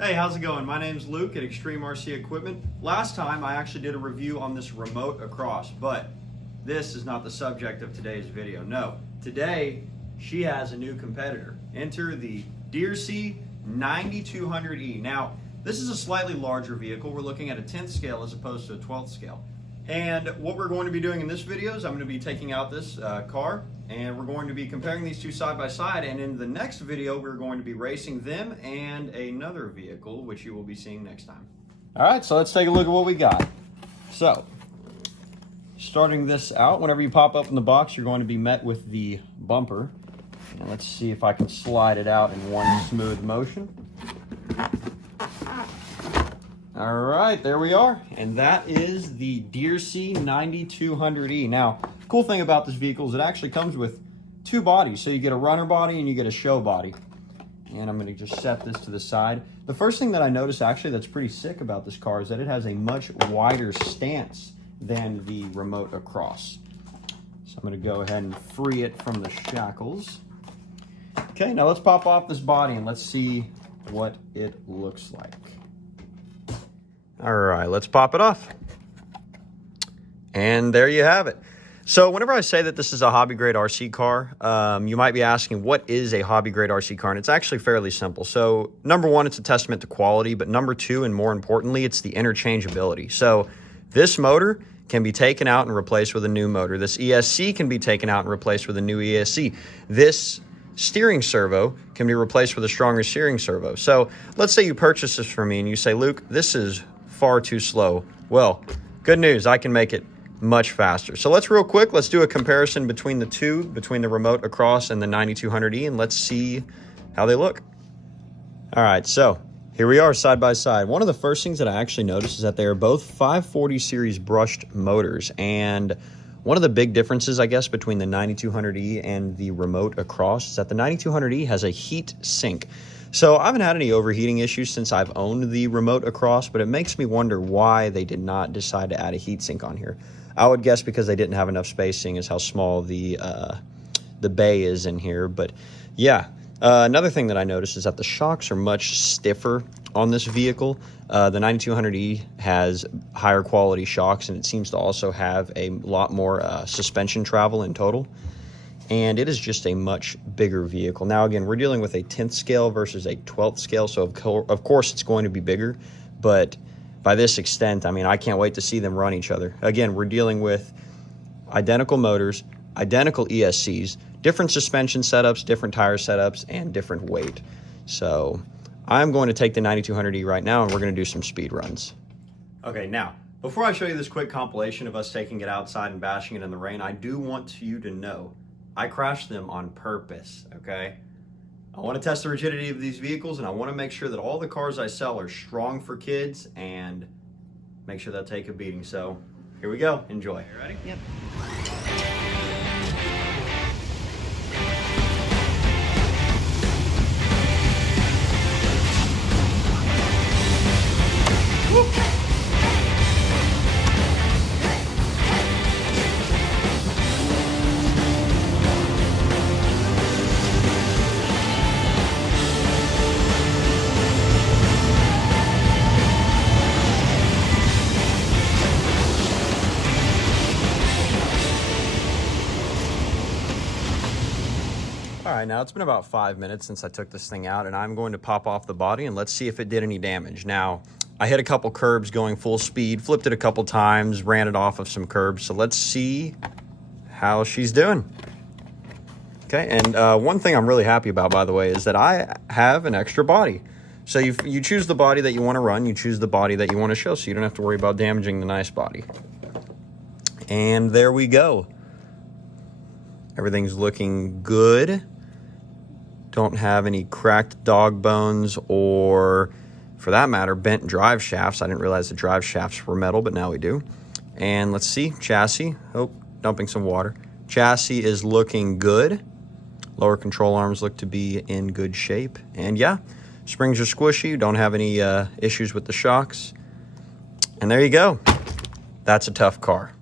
Hey, how's it going? My name's Luke at Extreme RC Equipment. Last time I actually did a review on this remote across, but this is not the subject of today's video. No, today she has a new competitor. Enter the DEERC 9200E. Now, this is a slightly larger vehicle. We're looking at a 10th scale as opposed to a 12th scale. And what we're going to be doing in this video is I'm going to be taking out this car and we're going to be comparing these two side by side, and in the next video we're going to be racing them and another vehicle which you will be seeing next time. All right, so let's take a look at what we got. So starting this out, whenever you pop up in the box you're going to be met with the bumper, and let's see if I can slide it out in one smooth motion. All right, there we are, and that is the DEERC 9200E. Now, cool thing about this vehicle is it actually comes with two bodies, so you get a runner body and you get a show body. And I'm going to just set this to the side. The first thing that I noticed actually that's pretty sick about this car is that it has a much wider stance than the remote across. So I'm going to go ahead and free it from the shackles. Okay, now let's pop off this body and let's see what it looks like. All right, let's pop it off. And there you have it. So whenever I say that this is a hobby grade RC car, you might be asking, what is a hobby grade RC car? And it's actually fairly simple. So number one, it's a testament to quality, but number two, and more importantly, it's the interchangeability. So this motor can be taken out and replaced with a new motor. This ESC can be taken out and replaced with a new ESC. This steering servo can be replaced with a stronger steering servo. So let's say you purchase this from me and you say, Luke, this is far too slow. Well, good news, I can make it much faster. So let's do a comparison between the two, between the remote across and the 9200E, and let's see how they look. All right, so here we are side by side. One of the first things that I actually noticed is that they are both 540 series brushed motors, and one of the big differences, I guess, between the 9200E and the remote across is that the 9200E has a heat sink. So I haven't had any overheating issues since I've owned the remote across, but it makes me wonder why they did not decide to add a heatsink on here. I would guess because they didn't have enough space, seeing as how small the bay is in here. But yeah, another thing that I noticed is that the shocks are much stiffer on this vehicle. The 9200E has higher quality shocks, and it seems to also have a lot more suspension travel in total. And it is just a much bigger vehicle. Now, again, we're dealing with a 10th scale versus a 12th scale, so of course it's going to be bigger, but by this extent, I mean, I can't wait to see them run each other. Again, we're dealing with identical motors, identical ESCs, different suspension setups, different tire setups, and different weight. So I'm going to take the 9200E right now, and we're going to do some speed runs. Okay, now, before I show you this quick compilation of us taking it outside and bashing it in the rain, I do want you to know I crashed them on purpose, okay? I want to test the rigidity of these vehicles, and I want to make sure that all the cars I sell are strong for kids and make sure they'll take a beating. So here we go. Enjoy. You ready? Yep. All right, now it's been about 5 minutes since I took this thing out, and I'm going to pop off the body and let's see if it did any damage. Now, I hit a couple curbs going full speed, flipped it a couple times, ran it off of some curbs, so let's see how she's doing. Okay, and one thing I'm really happy about, by the way, is that I have an extra body. So you choose the body that you want to run, you choose the body that you want to show, so you don't have to worry about damaging the nice body. And there we go. Everything's looking good. Don't have any cracked dog bones or, for that matter, bent drive shafts. I didn't realize the drive shafts were metal, but now we do. And let's see, chassis. Oh, dumping some water. Chassis is looking good. Lower control arms look to be in good shape. And yeah, springs are squishy. Don't have any issues with the shocks. And there you go. That's a tough car.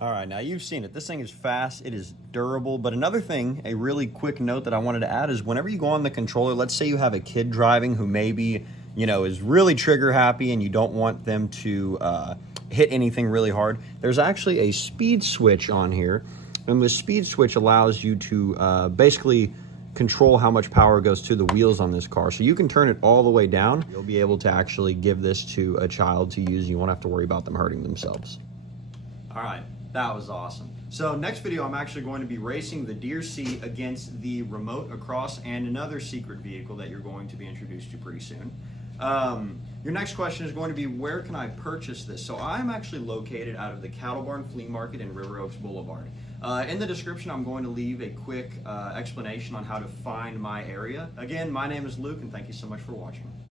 All right, now you've seen it. This thing is fast, it is durable, but another thing, a really quick note that I wanted to add is whenever you go on the controller, let's say you have a kid driving who maybe is really trigger happy and you don't want them to hit anything really hard, there's actually a speed switch on here. And the speed switch allows you to basically control how much power goes to the wheels on this car. So you can turn it all the way down. You'll be able to actually give this to a child to use. You won't have to worry about them hurting themselves. All right, that was awesome. So next video, I'm actually going to be racing the DEERC against the remote across and another secret vehicle that you're going to be introduced to pretty soon. Your next question is going to be, where can I purchase this? So I'm actually located out of the Cattlebarn Flea Market in River Oaks Boulevard. In the description, I'm going to leave a quick explanation on how to find my area. Again, my name is Luke, and thank you so much for watching.